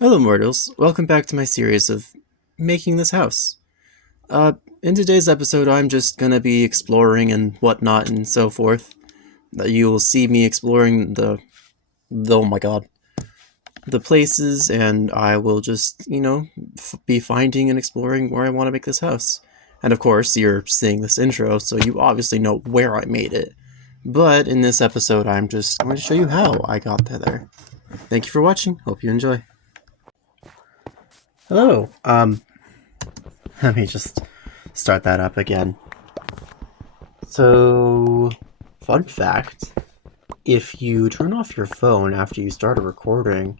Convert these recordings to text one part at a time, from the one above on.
Hello mortals, welcome back to my series of making this house. In today's episode I'm just gonna be exploring and whatnot and so forth. You will see me exploring oh my god, the places, and I will just, be finding and exploring where I want to make this house. And of course, you're seeing this intro, so you obviously know where I made it. But in this episode, I'm just going to show you how I got there. Thank you for watching, hope you enjoy. Hello, let me just start that up again. So, fun fact, if you turn off your phone after you start a recording,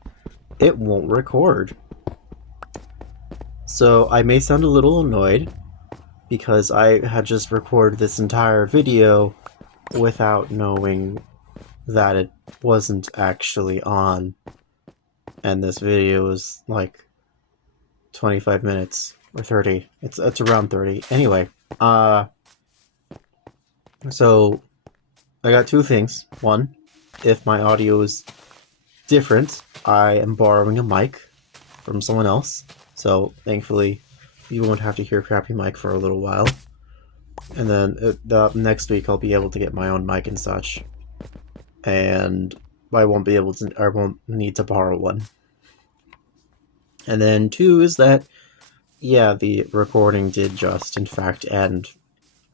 it won't record. So I may sound a little annoyed because I had just recorded this entire video without knowing that it wasn't actually on, and this video is like 25 minutes or 30. It's around 30. Anyway, so I got two things. One, if my audio is different, I am borrowing a mic from someone else, so thankfully you won't have to hear crappy mic for a little while. And then next week I'll be able to get my own mic and such, and I won't need to borrow one. And then two is that, yeah, the recording did just in fact end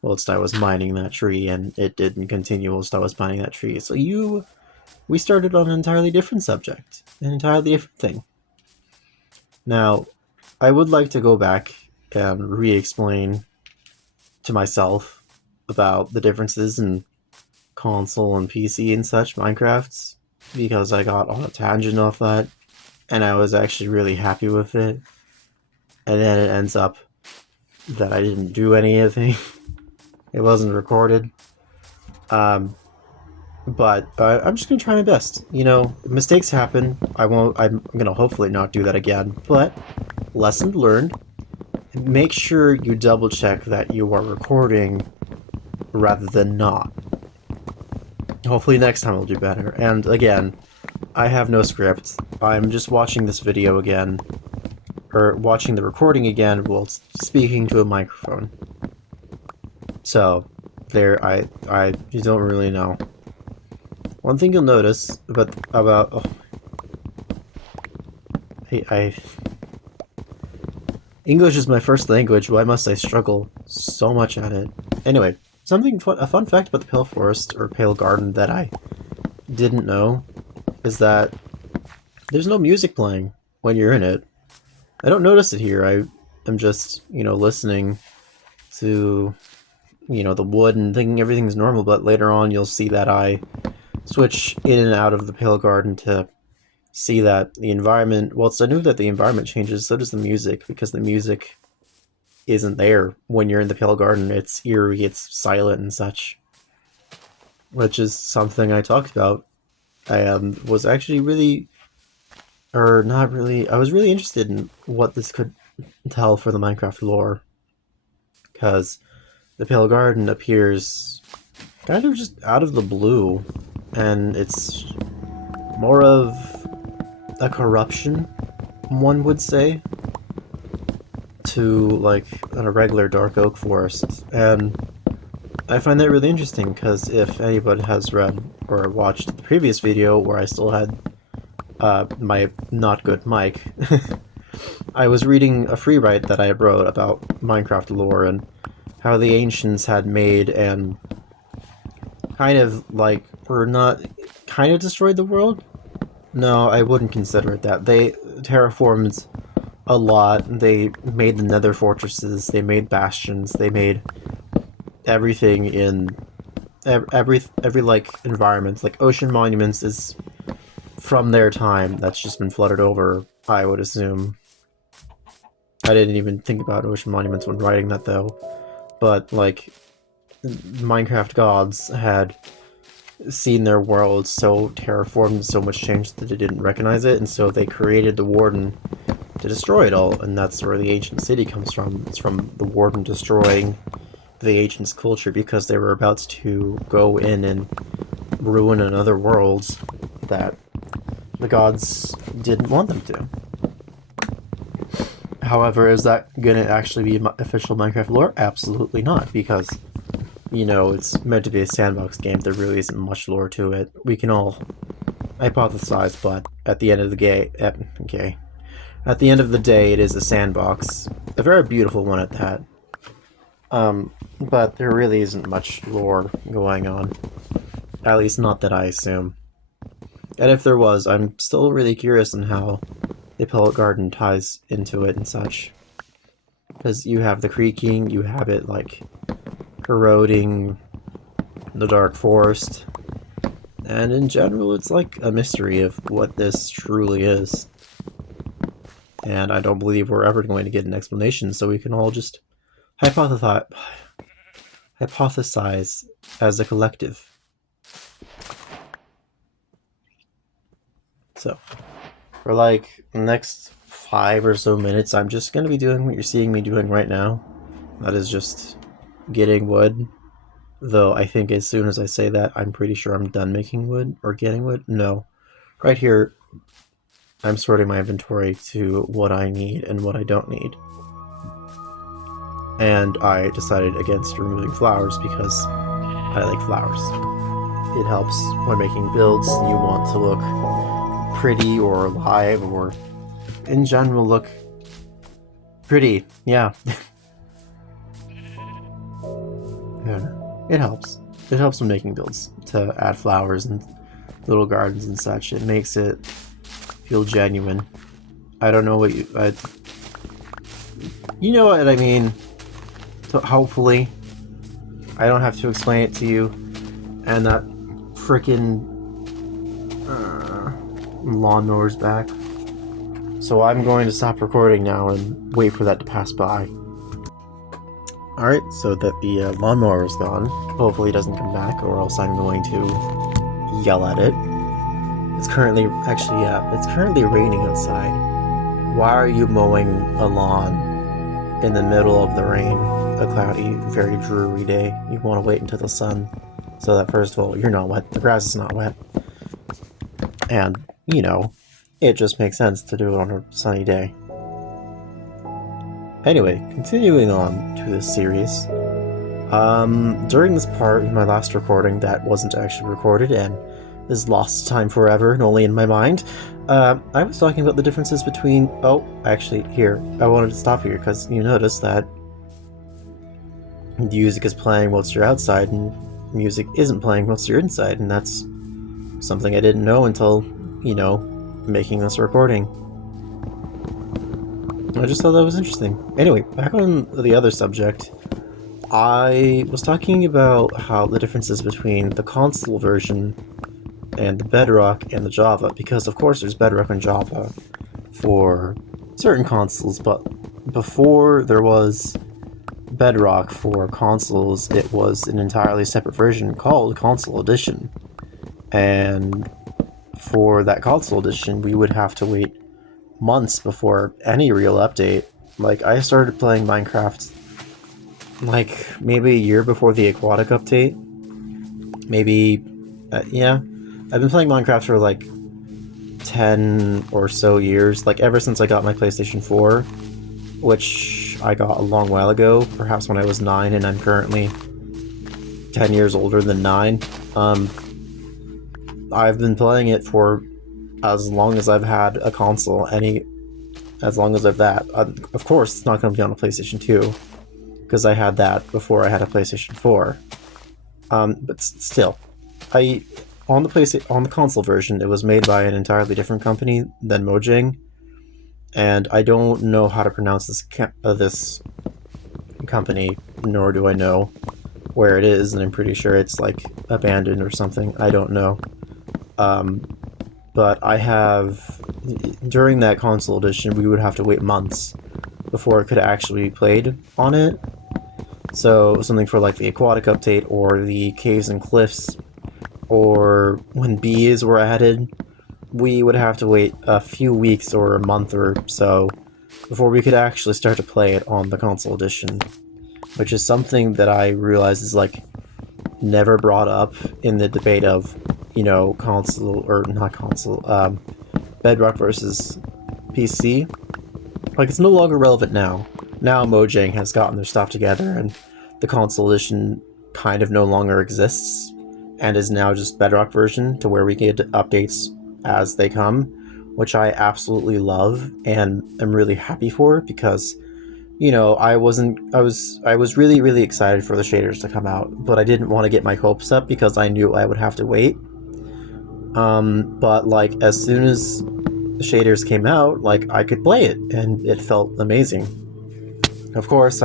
whilst I was mining that tree, and it didn't continue whilst I was mining that tree. So we started on an entirely different subject, an entirely different thing. Now, I would like to go back and re-explain to myself about the differences in console and PC and such Minecrafts, because I got on a tangent off that, and I was actually really happy with it, and then it ends up that I didn't do anything. It wasn't recorded. But I'm just gonna try my best. Mistakes happen. I'm gonna hopefully not do that again. But lesson learned. Make sure you double check that you are recording rather than not. Hopefully next time I'll do better. And again, I have no script. I'm just watching this video again, or watching the recording again while speaking to a microphone. So there, you don't really know. One thing you'll notice English is my first language. Why must I struggle so much at it? Anyway, a fun fact about the Pale Forest or Pale Garden that I didn't know is that there's no music playing when you're in it. I don't notice it here. I am just, listening to, the wood and thinking everything's normal, but later on you'll see that I switch in and out of the Pale Garden to see that the environment, whilst I knew that the environment changes, so does the music, because the music isn't there when you're in the Pale Garden. It's eerie, it's silent and such, which is something I talked about. I was actually really, or not really, I was really interested in what this could tell for the Minecraft lore, because the Pale Garden appears kind of just out of the blue, and it's more of a corruption, one would say, to like a regular dark oak forest. And I find that really interesting, because if anybody has read or watched the previous video where I still had my not good mic, I was reading a free write that I wrote about Minecraft lore and how the ancients had made and kind of destroyed the world. No, I wouldn't consider it that. They terraformed a lot. They made the nether fortresses, they made bastions, they made everything in every environment. Like ocean monuments is from their time, that's just been flooded over, I would assume. I didn't even think about ocean monuments when writing that though. But Minecraft gods had seen their world so terraformed and so much changed that they didn't recognize it, and so they created the Warden to destroy it all, and that's where the ancient city comes from. It's from the Warden destroying the ancients' culture because they were about to go in and ruin another world that the gods didn't want them to. However, is that gonna actually be official Minecraft lore? Absolutely not, because, you know, it's meant to be a sandbox game. There really isn't much lore to it. We can all hypothesize, but at the end of the day, at the end of the day, it is a sandbox, a very beautiful one at that. But there really isn't much lore going on, at least not that I assume. And if there was, I'm still really curious on how the pellet garden ties into it and such. Because you have the creaking, you have it, like, corroding the dark forest, and in general, it's like a mystery of what this truly is. And I don't believe we're ever going to get an explanation, so we can all just hypothesize as a collective. So, for like the next 5 or so minutes, I'm just going to be doing what you're seeing me doing right now. That is just getting wood. Though I think as soon as I say that, I'm pretty sure I'm done making wood or getting wood. No. Right here, I'm sorting my inventory to what I need and what I don't need. And I decided against removing flowers because I like flowers. It helps when making builds. You want to look pretty or alive or in general look pretty. Yeah. Yeah. It helps. It helps when making builds to add flowers and little gardens and such. It makes it feel genuine. I don't know what you know what I mean. So hopefully I don't have to explain it to you. And that frickin' lawnmower's back. So I'm going to stop recording now and wait for that to pass by. Alright, so that the lawnmower is gone. Hopefully it doesn't come back, or else I'm going to yell at it. It's currently, actually, yeah, it's currently raining outside. Why are you mowing a lawn in the middle of the rain? A cloudy, very dreary day. You want to wait until the sun, so that first of all, you're not wet, the grass is not wet. And, you know, it just makes sense to do it on a sunny day. Anyway, continuing on to this series, during this part in my last recording that wasn't actually recorded and is lost time forever and only in my mind, I was talking about the differences between... Oh, actually, here, I wanted to stop here because you notice that music is playing whilst you're outside and music isn't playing whilst you're inside, and that's something I didn't know until, you know, making this recording. I just thought that was interesting. Anyway, back on the other subject, I was talking about how the differences between the console version and the Bedrock and the Java, because of course there's Bedrock and Java for certain consoles, but before there was Bedrock for consoles, it was an entirely separate version called Console Edition. And for that Console Edition, we would have to wait months before any real update. Like, I started playing Minecraft like maybe a year before the Aquatic update. Maybe, yeah. I've been playing Minecraft for like 10 or so years, like ever since I got my PlayStation 4, which I got a long while ago, perhaps when I was 9, and I'm currently 10 years older than 9. I've been playing it for as long as I've had a console, as long as I've that. Of course, it's not going to be on a PlayStation 2, because I had that before I had a PlayStation 4. But still, on the console version, it was made by an entirely different company than Mojang, and I don't know how to pronounce this company, nor do I know where it is, and I'm pretty sure it's like abandoned or something. I don't know. But during that console edition, we would have to wait months before it could actually be played on it. So something for like the Aquatic update, or the Caves and Cliffs, or when bees were added, we would have to wait a few weeks or a month or so before we could actually start to play it on the console edition. Which is something that I realize is like never brought up in the debate of, you know, Bedrock versus PC. Like, it's no longer relevant now. Now Mojang has gotten their stuff together, and the console edition kind of no longer exists, and is now just Bedrock version, to where we get updates as they come, which I absolutely love, and am really happy for, because, you know, I was really, really excited for the shaders to come out, but I didn't want to get my hopes up, because I knew I would have to wait. But, like, as soon as the shaders came out, like, I could play it, and it felt amazing. Of course,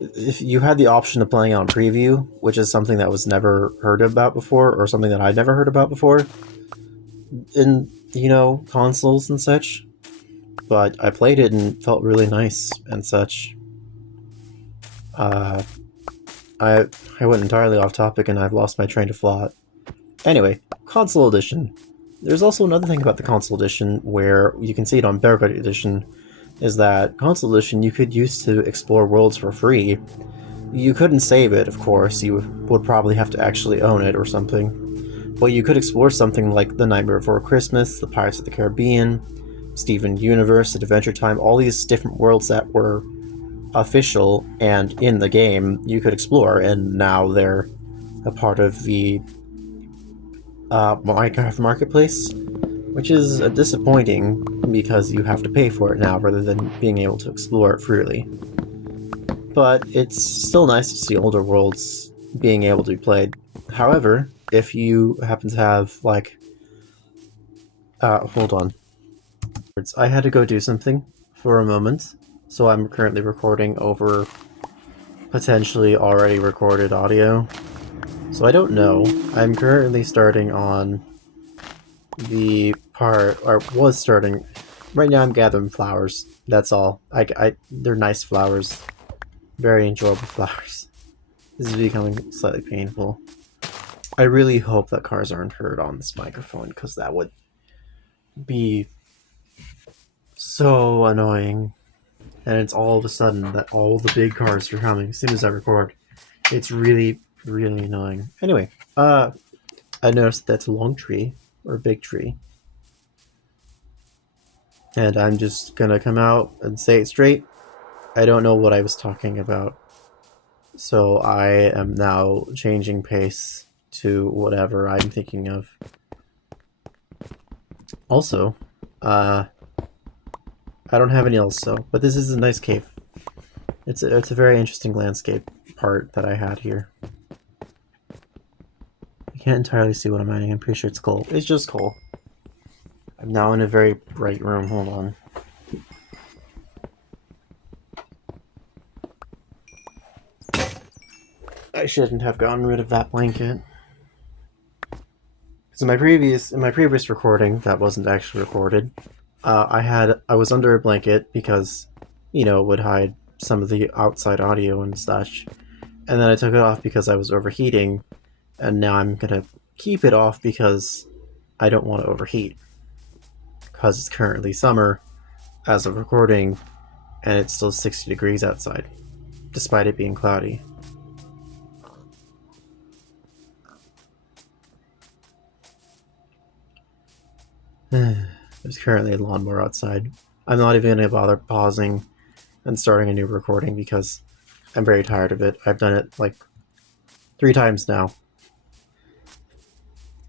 if you had the option of playing on preview, which is something that was never heard about before, or something that I'd never heard about before in, you know, consoles and such, but I played it and felt really nice and such. I went entirely off topic and I've lost my train of thought. Anyway, console edition. There's also another thing about the console edition where you can see it on Barefoot edition, is that console edition you could use to explore worlds for free. You couldn't save it, of course, you would probably have to actually own it or something. But you could explore something like The Nightmare Before Christmas, The Pirates of the Caribbean, Steven Universe, Adventure Time, all these different worlds that were official and in the game you could explore, and now they're a part of the Minecraft Marketplace, which is disappointing because you have to pay for it now rather than being able to explore it freely. But it's still nice to see older worlds being able to be played. However, if you happen to have, like... hold on. I had to go do something for a moment, so I'm currently recording over potentially already recorded audio. So I don't know. I'm currently starting on the part, or was starting... Right now I'm gathering flowers, that's all. They're nice flowers. Very enjoyable flowers. This is becoming slightly painful. I really hope that cars aren't heard on this microphone, because that would be so annoying. And it's all of a sudden that all the big cars are coming as soon as I record. It's really, really annoying. Anyway, I noticed that's a long tree, or a big tree. And I'm just gonna come out and say it straight. I don't know what I was talking about. So I am now changing pace to whatever I'm thinking of. Also, I don't have any else, but this is a nice cave. It's a very interesting landscape part that I had here. I can't entirely see what I'm mining. I'm pretty sure it's coal. It's just coal. I'm now in a very bright room. Hold on. I shouldn't have gotten rid of that blanket. Because in my previous recording, that wasn't actually recorded, I was under a blanket because, you know, it would hide some of the outside audio and such. And then I took it off because I was overheating, and now I'm gonna keep it off because I don't want to overheat. Because it's currently summer as of recording, and it's still 60 degrees outside, despite it being cloudy. There's currently a lawnmower outside. I'm not even going to bother pausing and starting a new recording because I'm very tired of it. I've done it like 3 times now.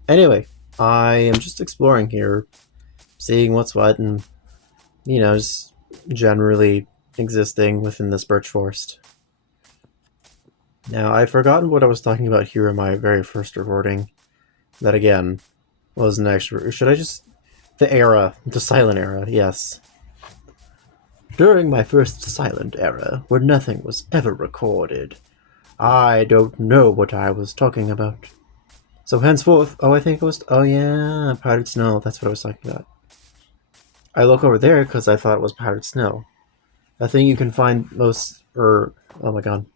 Anyway, I am just exploring here, seeing what's what, and, you know, just generally existing within this birch forest. Now, I've forgotten what I was talking about here in my very first recording. That, again, wasn't actually... Should I just... The silent era, yes. During my first silent era, where nothing was ever recorded, I don't know what I was talking about. So henceforth... Oh, I think it was... Oh, yeah, powdered snow. That's what I was talking about. I look over there because I thought it was powdered snow. A thing you can find most... Oh my god.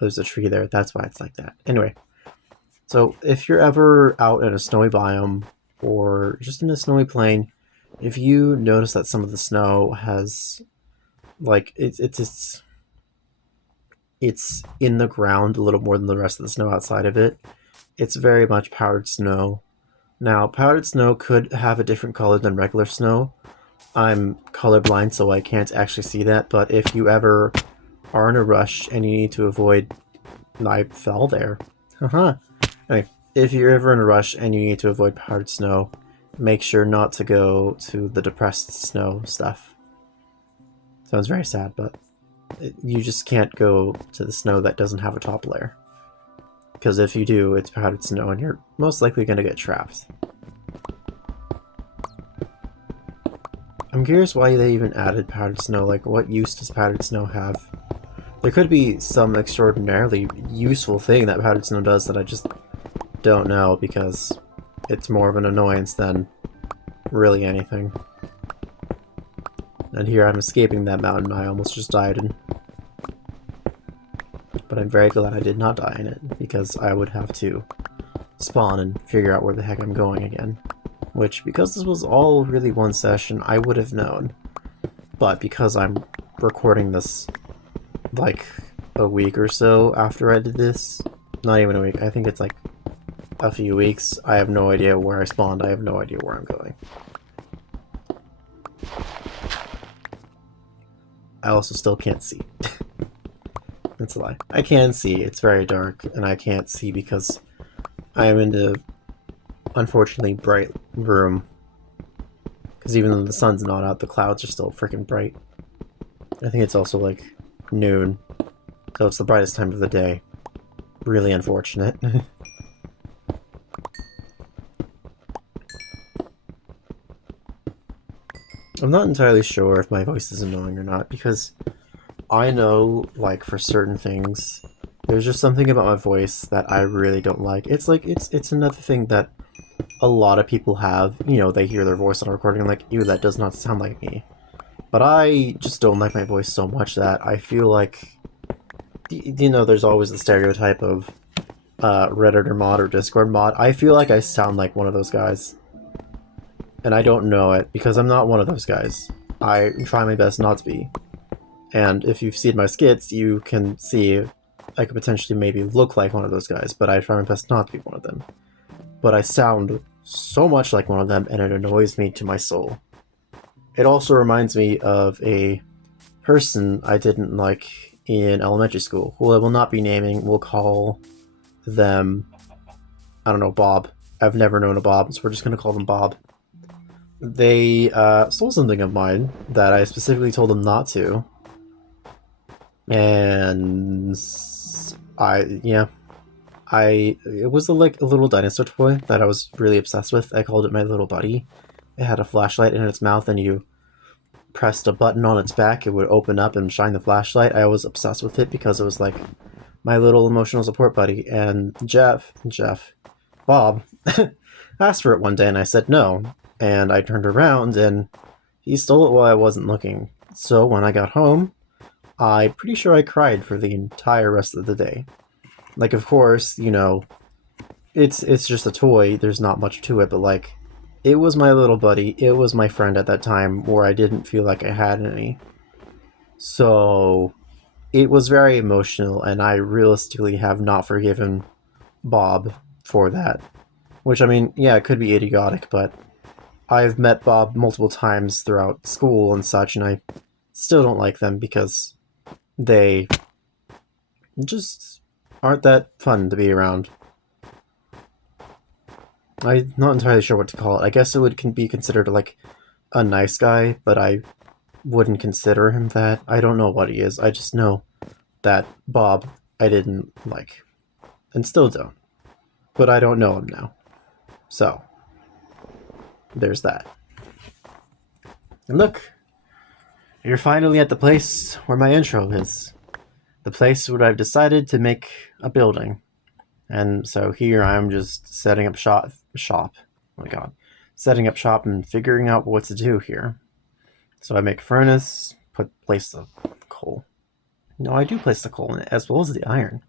There's a tree there. That's why it's like that. Anyway. So, if you're ever out in a snowy biome, or just in a snowy plain, if you notice that some of the snow has, like, it's in the ground a little more than the rest of the snow outside of it, it's very much powdered snow. Now, powdered snow could have a different color than regular snow. I'm colorblind, so I can't actually see that, but if you ever are in a rush and you need to avoid... I fell there. Haha. Anyway, if you're ever in a rush and you need to avoid powdered snow, make sure not to go to the depressed snow stuff. Sounds very sad, but you just can't go to the snow that doesn't have a top layer. Because if you do, it's powdered snow and you're most likely going to get trapped. I'm curious why they even added powdered snow. Like, what use does powdered snow have? There could be some extraordinarily useful thing that powdered snow does that I just don't know, because it's more of an annoyance than really anything. And here I'm escaping that mountain I almost just died in. But I'm very glad I did not die in it, because I would have to spawn and figure out where the heck I'm going again. Which, because this was all really one session, I would have known. But because I'm recording this like a week or so after I did this, not even a week, I think it's like a few weeks, I have no idea where I spawned, I have no idea where I'm going. I also still can't see. That's a lie. I can see, it's very dark, and I can't see because I am in the unfortunately bright room. Because even though the sun's not out, the clouds are still freaking bright. I think it's also like noon, so it's the brightest time of the day. Really unfortunate. I'm not entirely sure if my voice is annoying or not, because I know, like, for certain things, there's just something about my voice that I really don't like. It's like, it's another thing that a lot of people have. You know, they hear their voice on a recording and like, ew, that does not sound like me. But I just don't like my voice so much that I feel like, you know, there's always the stereotype of Redditor mod or Discord mod. I feel like I sound like one of those guys. And I don't know it, because I'm not one of those guys. I try my best not to be. And if you've seen my skits, you can see I could potentially maybe look like one of those guys, but I try my best not to be one of them. But I sound so much like one of them, and it annoys me to my soul. It also reminds me of a person I didn't like in elementary school, who I will not be naming. We'll call them, I don't know, Bob. I've never known a Bob, so we're just going to call them Bob. They stole something of mine that I specifically told them not to. And it was like a little dinosaur toy that I was really obsessed with. I called it my little buddy. It had a flashlight in its mouth, and you pressed a button on its back, it would open up and shine the flashlight. I was obsessed with it because it was like my little emotional support buddy. And Bob, asked for it one day, and I said no. And I turned around, and he stole it while I wasn't looking. So when I got home, I'm pretty sure I cried for the entire rest of the day. Like, of course, you know, it's just a toy, there's not much to it, but like, it was my little buddy, it was my friend at that time where I didn't feel like I had any. So, it was very emotional, and I realistically have not forgiven Bob for that. Which, I mean, yeah, it could be idiotic, but I've met Bob multiple times throughout school and such, and I still don't like them because they just aren't that fun to be around. I'm not entirely sure what to call it. I guess it would be considered like a nice guy, but I wouldn't consider him that. I don't know what he is. I just know that Bob I didn't like, and still don't. But I don't know him now. So, there's that. And look, you're finally at the place where my intro is. The place where I've decided to make a building. And so here I'm just setting up shop. Oh my god. Setting up shop and figuring out what to do here. So I make a furnace, place the coal. No, I do place the coal in it, as well as the iron.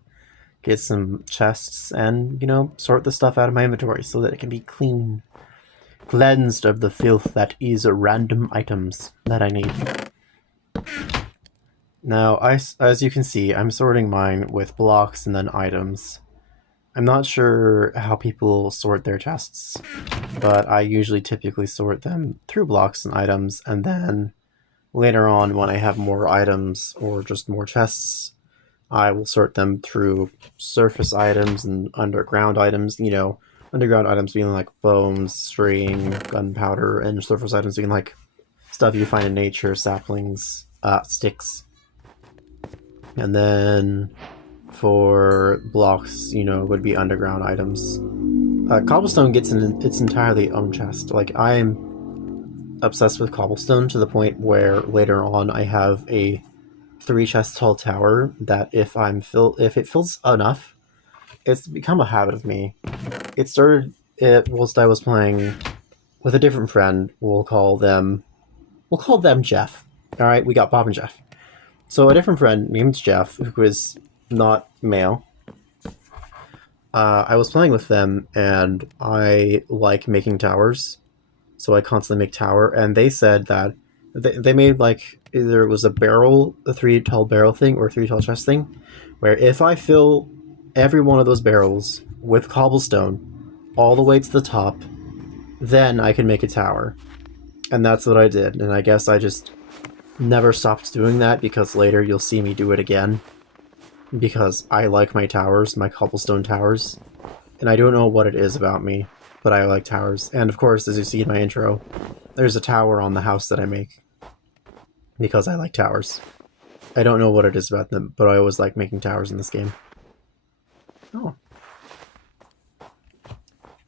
Get some chests and, you know, sort the stuff out of my inventory so that it can be clean. Cleansed of the filth that is random items that I need. Now, as you can see, I'm sorting mine with blocks and then items. I'm not sure how people sort their chests, but I usually typically sort them through blocks and items, and then later on when I have more items or just more chests, I will sort them through surface items and underground items, you know, underground items being like bones, string, gunpowder, and surface items being like stuff you find in nature, saplings, sticks. And then for blocks, you know, would be underground items. Cobblestone gets in its entirely own chest. Like, I'm obsessed with cobblestone to the point where later on I have a 3 chest tall tower that if it fills enough, it's become a habit of me. It started whilst I was playing with a different friend. We'll call them Jeff. All right, we got Bob and Jeff. So a different friend named Jeff, who is not male. I was playing with them, and I like making towers, so I constantly make tower. And they said that they made like either it was a 3 tall barrel thing, or 3 tall chest thing, where if I fill every one of those barrels with cobblestone all the way to the top, then I can make a tower. And that's what I did. And I guess I just never stopped doing that, because later you'll see me do it again. Because I like my towers, my cobblestone towers. And I don't know what it is about me, but I like towers. And of course, as you see in my intro, there's a tower on the house that I make. Because I like towers. I don't know what it is about them, but I always like making towers in this game. Oh.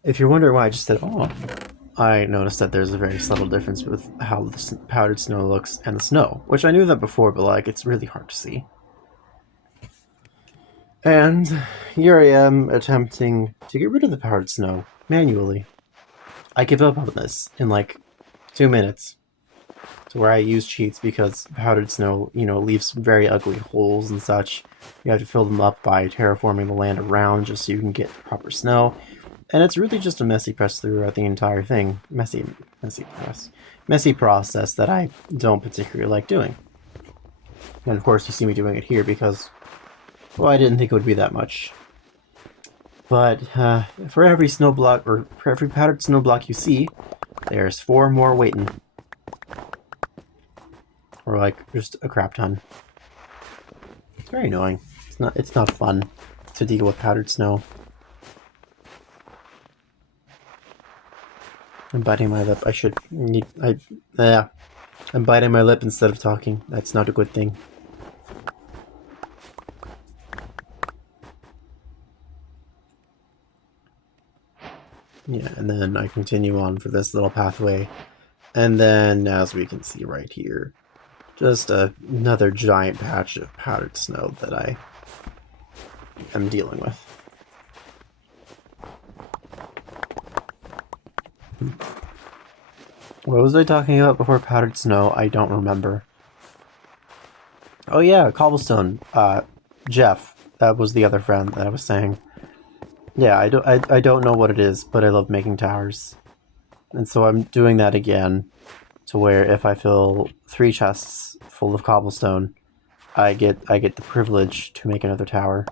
If you're wondering why I just said, oh, I noticed that there's a very subtle difference with how the powdered snow looks and the snow, which I knew that before, but like, it's really hard to see. And here I am attempting to get rid of the powdered snow manually. I give up on this in like 2 minutes, to where I use cheats, because powdered snow, you know, leaves very ugly holes and such. You have to fill them up by terraforming the land around just so you can get proper snow. And it's really just a messy press throughout the entire thing. Messy process that I don't particularly like doing. And of course you see me doing it here because, well, I didn't think it would be that much. But for every snow block, or for every powdered snow block you see, there's 4 more waiting. Or like just a crap ton. It's very annoying. It's not fun to deal with powdered snow. I'm biting my lip. I'm biting my lip instead of talking. That's not a good thing. Yeah, and then I continue on for this little pathway. And then, as we can see right here, just another giant patch of powdered snow that I am dealing with. What was I talking about before powdered snow? I don't remember. Oh yeah, cobblestone. Jeff. That was the other friend that I was saying. Yeah, I don't know what it is, but I love making towers. And so I'm doing that again, to where if I fill 3 chests full of cobblestone, I get the privilege to make another tower.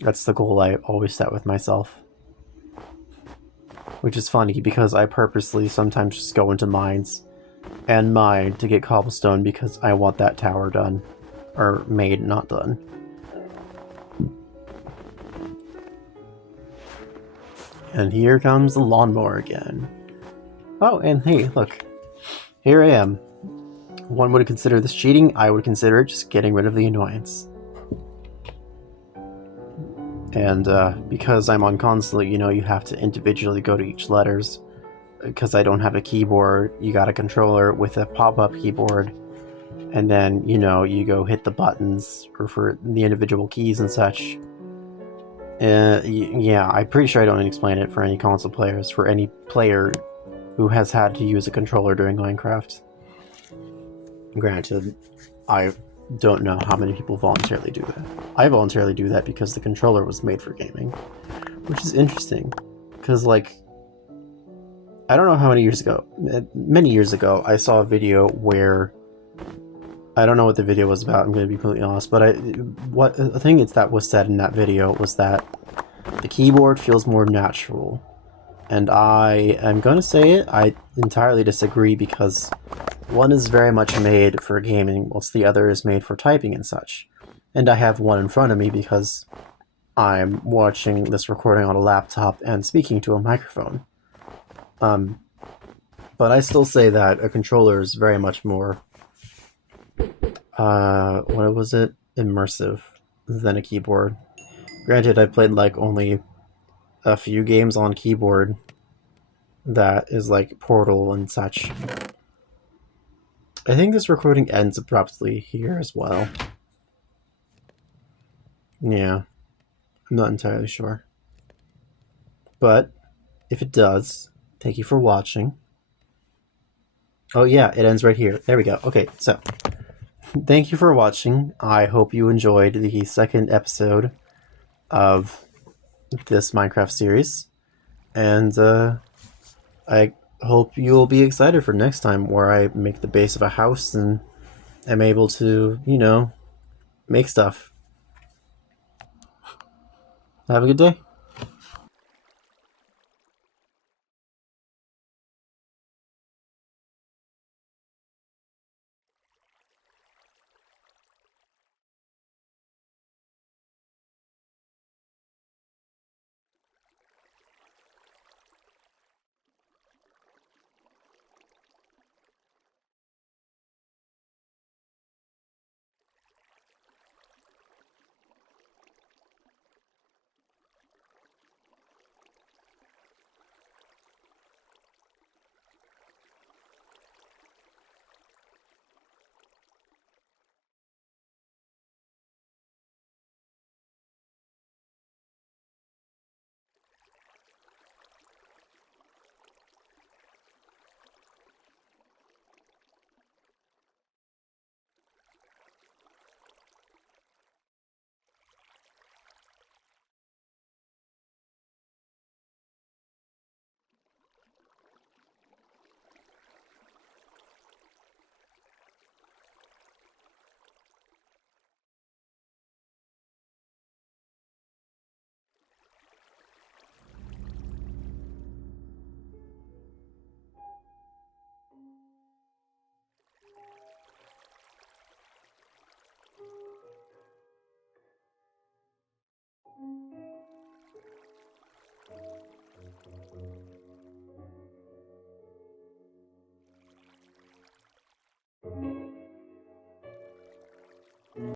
That's the goal I always set with myself. Which is funny, because I purposely sometimes just go into mines and mine to get cobblestone, because I want that tower done. Or made, not done. And here comes the lawnmower again. Oh, and hey, look. Here I am. One would consider this cheating, I would consider it just getting rid of the annoyance. And because I'm on console, you know, you have to individually go to each letters. Because I don't have a keyboard, you got a controller with a pop-up keyboard. And then, you know, you go hit the buttons or for the individual keys and such. Yeah, I'm pretty sure I don't explain it for any console players, for any player who has had to use a controller during Minecraft. Granted, I don't know how many people voluntarily do that. I voluntarily do that because the controller was made for gaming, which is interesting, because like, I don't know how many years ago, I saw a video where, I don't know what the video was about, I'm going to be completely honest, but the thing that was said in that video was that The keyboard feels more natural. And I am going to say it, I entirely disagree because one is very much made for gaming, whilst the other is made for typing and such. And I have one in front of me because I'm watching this recording on a laptop and speaking to a microphone. But I still say that a controller is very much more, what was it? Immersive than a keyboard. Granted, I've played like only a few games on keyboard that is like Portal and such. I think this recording ends abruptly here as well. Yeah, I'm not entirely sure. But if it does, thank you for watching. Oh yeah, it ends right here. There we go. Okay, so thank you for watching. I hope you enjoyed the second episode of this Minecraft series. And I hope you'll be excited for next time where I make the base of a house and am able to, you know, make stuff. Have a good day.